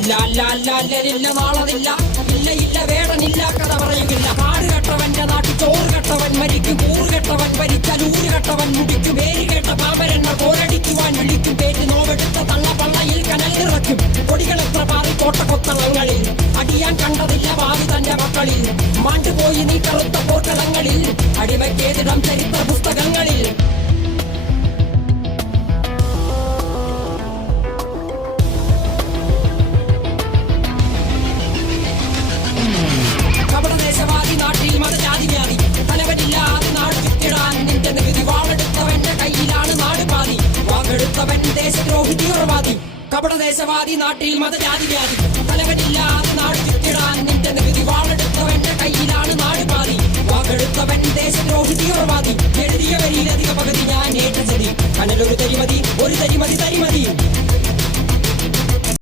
അല്ല അല്ല അല്ല അല്ലരില്ല നാളതില്ല ഇല്ല ഇല്ല വേടനില്ല കഥ പറയുകില്ല. കാട് കെട്ടവന്റെ നാട്ടിൽ ചോറ് കെട്ടവൻ മരിക്കും. കൂറ് കെട്ടവൻ ഭരിച്ചാൽ ഊര് കെട്ടവൻ മുടിക്കും. പേര് കേട്ട പാമ്പരെണ്ണ പോരടിക്കുവാൻ വിളിക്കും. പേര് നോവെടുത്ത തള്ളപ്പള്ളയിൽ കനൽ നിറയ്ക്കും. കൊടികളെത്ര പാറി കോട്ടക്കൊത്തളങ്ങളിൽ അടിയാൻ കണ്ടതില്ല ഭാവി തന്റെ മക്കളിൽ. മാണ്ടുപോയി നീ കറുത്ത പോർക്കളങ്ങളിൽ അടിമയ്ക്കേതിടം ചരിത്ര പുസ്തകങ്ങളിൽ. ദേശവാദി നാട്ടിൽ മതജാതി വ്യാധി തലവനില്ലാതെ നാട് ചുറ്റിടാൻ നിന്റെ നികുതി. വാളെടുത്തവന്റെ കയ്യിലാണ് നാട് പാതി. വാക്കെടുത്തവൻ ദേശദ്രോഹി തീവ്രവാദി. കപടദേശവാദി നാട്ടിൽ മതജാതി വ്യാധി തലവനില്ലാതെ നാട് ചുറ്റിടാൻ നിന്റെ നികുതി. വാളെടുത്തവന്റെ കയ്യിലാണ് നാട് പാതി. വാക്കെടുത്തവൻ ദേശദ്രോഹി തീവ്രവാദി. എഴുതിയ വരിയിലധിക പകുതി ഞാൻ ഏറ്റ ചെടി. കനലൊരു തരിമതി ഒരു തരിമതി തരിമതി.